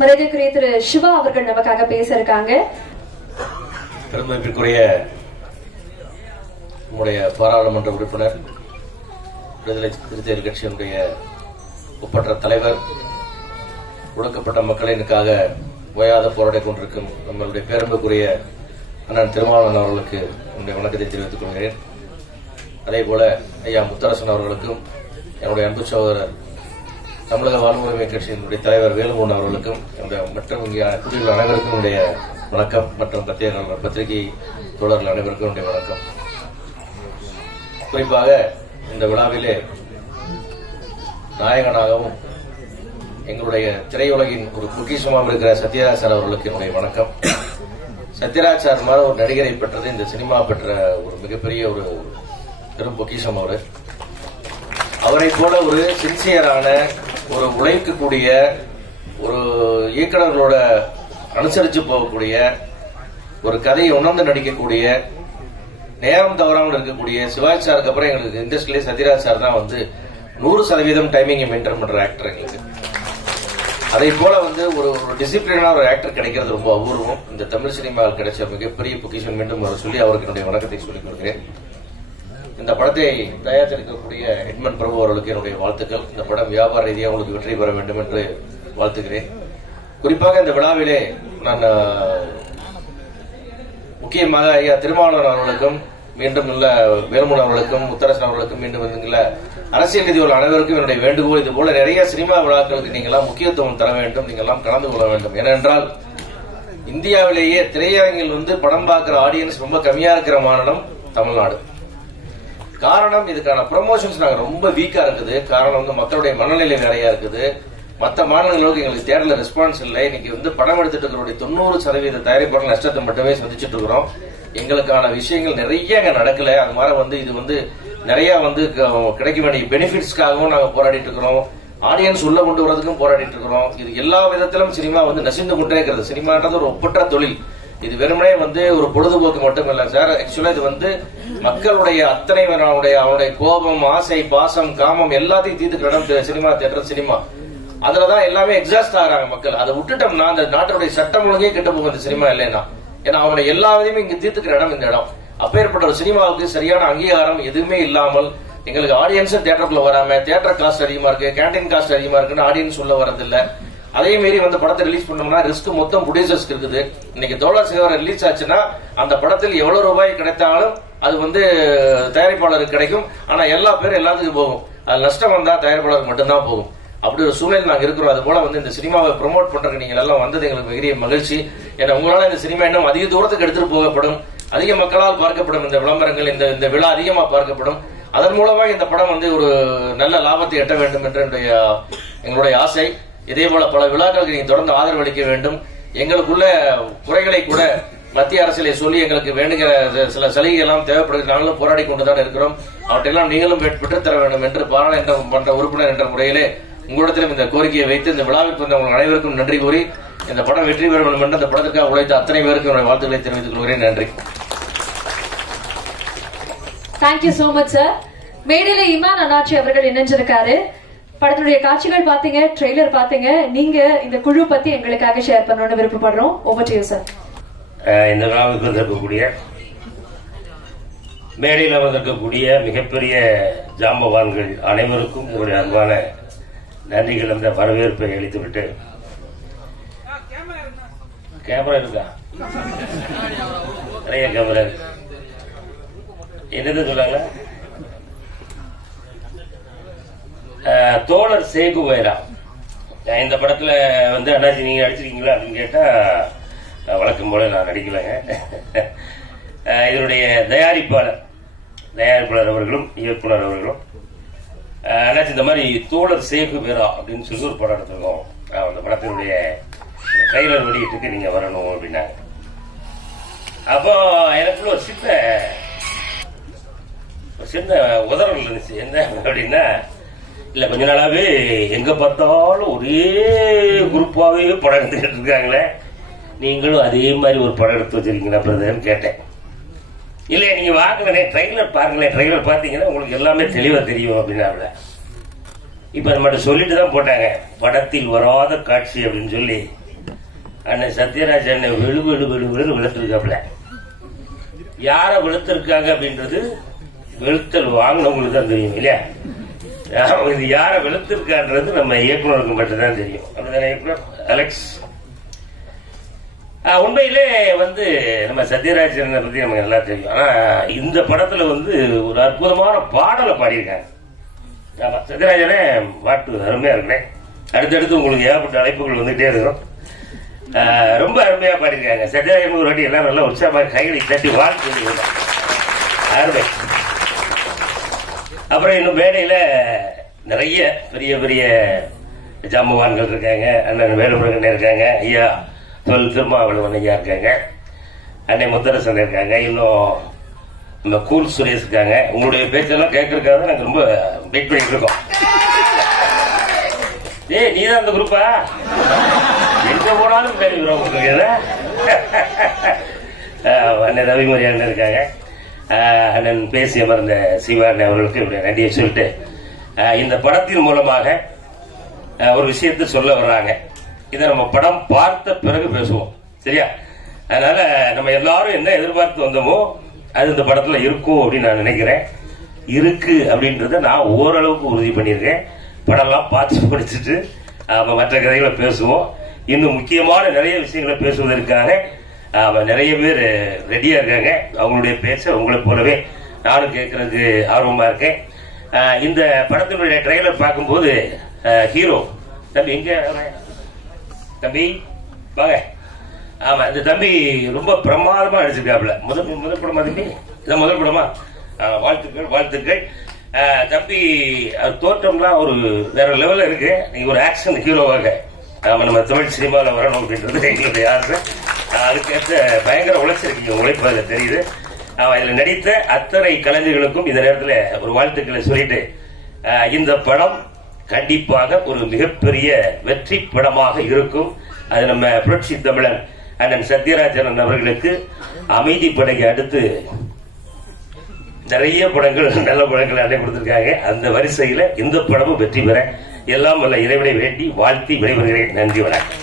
மரியாதைக்குரிய திரு சிவா அவர்கள் நமக்காக பேச இருக்காங்க. பெருமைக்குரிய நம்முடைய பாராளுமன்ற உறுப்பினர், விடுதலை சிறுத்தைகள் கட்சியினுடைய ஒப்பற்ற தலைவர், ஒடுக்கப்பட்ட மக்களினுக்காக ஓயாத போராடி கொண்டிருக்கும் நம்மளுடைய பேரன்புக்குரிய அண்ணன் திருமாவளவன் அவர்களுக்கு என்னுடைய வணக்கத்தை தெரிவித்துக் கொள்கிறேன். அதே போல ஐயா முத்தரசன் அவர்களுக்கும், என்னுடைய அன்பு சகோதரர் தமிழக வாழ்வுரிமை கட்சியினுடைய தலைவர் வேலுமோகன் அவர்களுக்கும், மற்றும் இங்கே குடியுள்ள அனைவருக்கும் என்னுடைய வணக்கம். மற்றும் பத்திரிகை தோழர்கள் அனைவருக்கும் என்னுடைய வணக்கம். குறிப்பாக இந்த விழாவிலே நாயகனாகவும் எங்களுடைய திரையுலகின் ஒரு பொக்கிஷமாக இருக்கிற சத்யராஜ் சார் அவர்களுக்கு என்னுடைய வணக்கம். சத்யராஜ் சார் மாதிரி ஒரு நடிகரை பெற்றது இந்த சினிமா பெற்ற ஒரு மிகப்பெரிய ஒரு பெரும் பொக்கிஷம். அவரை போல ஒரு சின்சியரான, ஒரு உழைக்கக்கூடிய, ஒரு இயக்குநர்களோட அனுசரித்து போகக்கூடிய, ஒரு கதையை உணர்ந்து நடிக்கக்கூடிய, நேரம் தவறாமல் இருக்கக்கூடிய சிவாஜி சாருக்கு அப்புறம் எங்களுக்கு இண்டஸ்ட்ரியிலே சத்யராஜ் சார் தான் 100% டைமிங்கை மெயின்டைன் பண்ற ஆக்டர் எங்களுக்கு. அதே போல ஒரு டிசிப்ளினான ஒரு ஆக்டர் கிடைக்கிறது ரொம்ப அபூர்வம். இந்த தமிழ் சினிமாவில் கிடைச்ச மிகப்பெரிய பொக்கிஷன் மீண்டும் சொல்லி அவருக்கு என்னுடைய வணக்கத்தை சொல்லிக் கொள்கிறேன். இந்த படத்தை தயாரித்திருக்கக்கூடிய எட்மன் பிரபு அவர்களுக்கு என்னுடைய வாழ்த்துக்கள். இந்த படம் வியாபார ரீதியாக உங்களுக்கு வெற்றி பெற வேண்டும் என்று வாழ்த்துகிறேன். குறிப்பாக இந்த விழாவிலே நான் முக்கியமாக ஐயா திருமாவளவன் அவர்களுக்கும், மீண்டும் உள்ள வேலுமணி அவர்களுக்கும், முத்தரசன் அவர்களுக்கும், மீண்டும் வந்துள்ள அரசியல் நிதிகள் அனைவருக்கும் என்னுடைய வேண்டுகோள், இது போல நிறைய சினிமா விழாக்களுக்கு நீங்களாம் முக்கியத்துவம் தர வேண்டும், நீங்களாம் கலந்து கொள்ள வேண்டும். ஏனென்றால் இந்தியாவிலேயே திரையரங்கில் படம் பார்க்கிற ஆடியன்ஸ் ரொம்ப கம்மியா இருக்கிற மாநிலம் தமிழ்நாடு. காரணம், இதுக்கான ப்ரமோஷன்ஸ் நாங்க ரொம்ப வீக்கா இருக்குது. காரணம் மக்களுடைய மனநிலை நிறைய இருக்குது. மற்ற மாநிலங்களுக்கு எங்களுக்கு தேடல ரெஸ்பான்ஸ் இல்லை. இன்னைக்கு படம் எடுத்துட்டு இருக்கிற 90% தயாரிப்பாளர்கள் நஷ்டத்தை மட்டுமே சந்திச்சுட்டு இருக்கிறோம். எங்களுக்கான விஷயங்கள் நிறைய அங்க நடக்கல. அது மாதிரி இது நிறைய கிடைக்க வேண்டிய பெனிஃபிட்ஸ்க்காகவும் நாங்க போராடிட்டு இருக்கிறோம். ஆடியன்ஸ் உள்ள கொண்டு வரதுக்கும் போராடிட்டு இருக்கிறோம். இது எல்லா விதத்திலும் சினிமா நசிந்து கொண்டே இருக்கிறது. சினிமான்றது ஒரு ஒப்பற்ற தொழில். இது வெறுமனே ஒரு பொழுதுபோக்கு மட்டும் இல்ல சார். ஆக்சுவலா இது மக்களுடைய அத்தனை அவனுடைய கோபம், ஆசை, பாசம், காமம் எல்லாத்தையும் தீர்த்துக்கிற இடம் சினிமா தியேட்டர், சினிமா. அதுலதான் எல்லாமே எக்ஸாஸ்ட் ஆகிறாங்க மக்கள். அதை விட்டுட்டோம்னா அந்த நாட்டுடைய சட்டம் ஒழுங்கே கெட்டு போகும் இந்த சினிமா இல்லைன்னா. ஏன்னா அவனை எல்லா விதையுமே இங்க தீர்த்துக்கிற இடம் இந்த இடம். அப்பேற்பட்ட ஒரு சினிமாவுக்கு சரியான அங்கீகாரம் எதுவுமே இல்லாமல் எங்களுக்கு ஆடியன்ஸ் தியேட்டருக்குள்ள வராம, தியேட்டர் காஸ்ட் அதிகமா இருக்கு, கேண்டீன் காஸ்ட் அதிகமா இருக்குன்னு ஆடியன்ஸ் உள்ள வரதில்லை. அதே மாரி படத்தை ரிலீஸ் பண்ணோம்னா ரிஸ்க் மொத்தம் ப்ரொடியூசர்ஸ்க்கு இருக்குது. இன்னைக்கு தோழர் சிவரம் ரிலீஸ் ஆச்சுன்னா அந்த படத்தில் எவ்வளவு ரூபாய் கிடைத்தாலும் அது தயாரிப்பாளருக்கு கிடைக்கும். ஆனா எல்லா பேரும் எல்லாத்துக்கும் போகும். அது நஷ்டம் வந்தா தயாரிப்பாளருக்கு மட்டும்தான் போகும். அப்படி ஒரு சூழ்நிலை நாங்க இருக்கிறோம். அது போல இந்த சினிமாவை ப்ரமோட் பண்றதுக்கு நீங்க எல்லாம் வந்தது எங்களுக்கு பெரிய மகிழ்ச்சி. ஏன்னா உங்களால இந்த சினிமா இன்னும் அதிக தூரத்துக்கு எடுத்துட்டு போகப்படும், அதிக மக்களால் பார்க்கப்படும். இந்த விளம்பரங்கள், இந்த விழா அதிகமா பார்க்கப்படும். அதன் மூலமா இந்த படம் ஒரு நல்ல லாபத்தை எட்ட வேண்டும் என்று எங்களுடைய ஆசை. இதே போல பல விழாக்களுக்கு நீங்க தொடர்ந்து ஆதரவு அளிக்க வேண்டும். எங்களுக்குள்ள குறைகளை கூட மத்திய அரசியலை சொல்லி எங்களுக்கு வேண்டுகிற சில சலுகை எல்லாம் தேவைப்படுகிறது. நாங்களும் போராடி கொண்டுதான் இருக்கிறோம். அவற்றையெல்லாம் நீங்களும் பெற்றுத்தர வேண்டும் என்று பாராளுமன்ற உறுப்பினர் என்ற முறையிலே உங்களிடத்திலும் இந்த கோரிக்கையை வைத்து இந்த விழாவிற்கு வந்த உங்கள் அனைவருக்கும் நன்றி கூறி இந்த படம் வெற்றி பெற வேண்டும் என்று இந்த படத்திற்காக உழைத்த அத்தனை பேருக்கு என்னுடைய வாழ்த்துக்களை தெரிவித்துக் கொள்கிறேன். நன்றி. Thank you so much sir. மேடையில இமான் அண்ணாச்சி அவர்கள் இணைஞ்சிருக்காரு. படத்துடைய காட்சிகள் பாத்தீங்க, ட்ரெய்லர் பாத்தீங்க. நீங்க இந்த குழு பத்தி எங்களுக்காக ஷேர் பண்ணணும்னு விருப்பப்படுறோம். Over to you sir. இந்த விழாவுக்கு வந்திருக்கக்கூடிய, மேடையில் வந்திருக்கக்கூடிய மிகப்பெரிய ஜாம்பவான்கள் அனைவருக்கும் ஒரு அன்பான நன்றிகள். அந்த வரவேற்பை அளித்துவிட்டு, கேமரா இருக்கா? நிறைய கேமரா இருக்கு. என்னது சொல்லாங்க? தோழர் சேகுவேரா இந்த படத்துல அண்ணாச்சி நீங்க நடிச்சிருக்கீங்களா அப்படின்னு கேட்டா வழக்கம் போல நான் நடிக்கலைங்க. இதனுடைய தயாரிப்பாளர் அவர்களும் இயக்குனர் அவர்களும் அண்ணாச்சி இந்த மாதிரி தோழர் சேகுவேரா அப்படின்னு சொல்லி ஒரு படம் எடுத்திருக்கோம், அந்த படத்தினுடைய ட்ரெய்லர் வெளியிட்டுக்கு நீங்க வரணும் அப்படின்னாங்க. அப்போ எனக்குள்ள ஒரு சின்ன உதறல் இருந்துச்சு. என்ன அப்படின்னா, இல்ல கொஞ்ச நாளாவே எங்க பார்த்தாலும் ஒரே குரூப்பாவே படம் எடுத்துக்கிட்டு இருக்காங்களே, நீங்களும் அதே மாதிரி ஒரு படம் எடுத்து வச்சிருக்கீங்களா பிரதர்னு கேட்டேன். இல்ல நீங்க வாங்கலனே, ட்ரெய்லர் பாருங்களேன், ட்ரெய்லர் பாத்தீங்கன்னா உங்களுக்கு எல்லாமே தெளிவா தெரியும் அப்படின்னால. இப்ப நம்மகிட்ட சொல்லிட்டு தான் போட்டாங்க, படத்தில் வராத காட்சி அப்படின்னு சொல்லி அண்ணன் சத்யராஜ் அண்ணன் வெளு வெளு வெளு வெளுன்னு வெளுத்திருக்காப்ல. யார வெளுத்திருக்காங்க அப்படின்றது வெளுத்தல் வாங்கினவங்களுக்கு தான் தெரியும் இல்லையா? இது யார வெளுத்திருக்கான்றது நம்ம இயக்குநருக்கு மட்டும்தான் தெரியும். அப்படிதானே இயக்குனர் அலெக்ஸ்? உண்மையிலே நம்ம சத்யராஜனை பத்தி நமக்கு நல்லா தெரியும். ஆனா இந்த படத்துல ஒரு அற்புதமான பாடலை பாடியிருக்காங்க. ஆமா, சத்யராஜனே பாட்டு அருமையா இருக்குனே. அடுத்தடுத்து உங்களுக்கு ஏகப்பட்ட அழைப்புகள் வந்துட்டே இருக்கும். ரொம்ப அருமையா பாடியிருக்காங்க. சத்யராஜன் ஒரு வாட்டி எல்லாரும் நல்லா உற்சாகமா கைகளை தட்டி வாழ்த்து. அருமை. அப்புறம் இன்னும் மேடையில நிறைய பெரிய பெரிய ஜாம்பவான்கள் இருக்காங்க. அண்ணன் வேலுமுருகன் இருக்காங்க, ஐயா திருமாவளவன் ஐயா இருக்காங்க, அன்னை முத்தரசன் இருக்காங்க, இன்னும் கூல் சுரேஷ் இருக்காங்க. உங்களுடைய பேச்செல்லாம் கேட்கறதுக்காக நாங்க ரொம்ப வெயிட் பண்ணிட்டு இருக்கோம். ஏய், நீதான் அந்த குரூப்பா? எங்க போனாலும் தெரியும் உங்களுக்கு. அண்ணன் ரவிமரி அண்ணன் இருக்காங்க, அண்ணன் பேசி அமர்ந்த சிவாண்ணன் அவர்களுக்கு இப்படி நன்றியை சொல்லிட்டு இந்த படத்தின் மூலமாக ஒரு விஷயத்தை சொல்ல வர்றாங்க. இதை நம்ம படம் பார்த்த பிறகு பேசுவோம், சரியா? அதனால நம்ம எல்லாரும் என்ன எதிர்பார்த்து வந்தோமோ அது இந்த படத்துல இருக்கும் அப்படின்னு நான் நினைக்கிறேன். இருக்கு அப்படின்றத நான் ஓரளவுக்கு உறுதி பண்ணியிருக்கேன். படம்லாம் பார்த்து படிச்சுட்டு மற்ற கதைகளை பேசுவோம். இன்னும் முக்கியமான நிறைய விஷயங்களை பேசுவதற்காக நிறைய பேர் ரெடியா இருக்காங்க. அவங்களுடைய பேச்ச உங்களை போலவே நானும் கேட்கறதுக்கு ஆர்வமா இருக்கேன். இந்த படத்தினுடைய ட்ரெய்லர் பார்க்கும்போது ஹீரோ தம்பி எங்க தம்பி வாங்க. ஆமா, இந்த தம்பி ரொம்ப பிரமாதமா நடிச்சிருக்காப்ல. முதல் படமா தம்பி? இதான் முதல் படமா? வாழ்த்துக்கள் வாழ்த்துக்கள். தம்பி தோற்றம்லாம் ஒரு வேற லெவல்ல இருக்கு. நீங்க ஒரு ஆக்ஷன் ஹீரோவாக நம்ம தமிழ் சினிமாவில் வரணும் அப்படின்றது எங்களுடைய ஆசை. அதுக்கேற்ற பயங்கர உழைச்சிருக்கீங்க, உழைப்பு அதில் தெரியுது. இதில் நடித்த அத்தனை கலைஞர்களுக்கும் இந்த நேரத்தில் ஒரு வாழ்த்துக்களை சொல்லிட்டு இந்த படம் கண்டிப்பாக ஒரு மிகப்பெரிய வெற்றி படமாக இருக்கும். அது நம்ம புரட்சி தமிழன் அண்ணன் சத்யராஜன் அவர்களுக்கு அமைதி படைக்கு அடுத்து நிறைய படங்கள் நல்ல படங்கள் அடை கொடுத்திருக்காங்க. அந்த வரிசையில இந்த படமும் வெற்றி பெற எல்லாம் வல்ல இறைவனை வேண்டி வாழ்த்தி விடைபெறுகிறேன். நன்றி, வணக்கம்.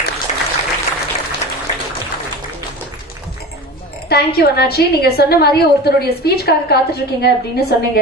தேங்க்யூ அண்ணாச்சி. நீங்க சொன்ன மாதிரியே ஒருத்தருடைய ஸ்பீச்காக காத்துட்டு இருக்கீங்க அப்படின்னு சொன்னீங்க.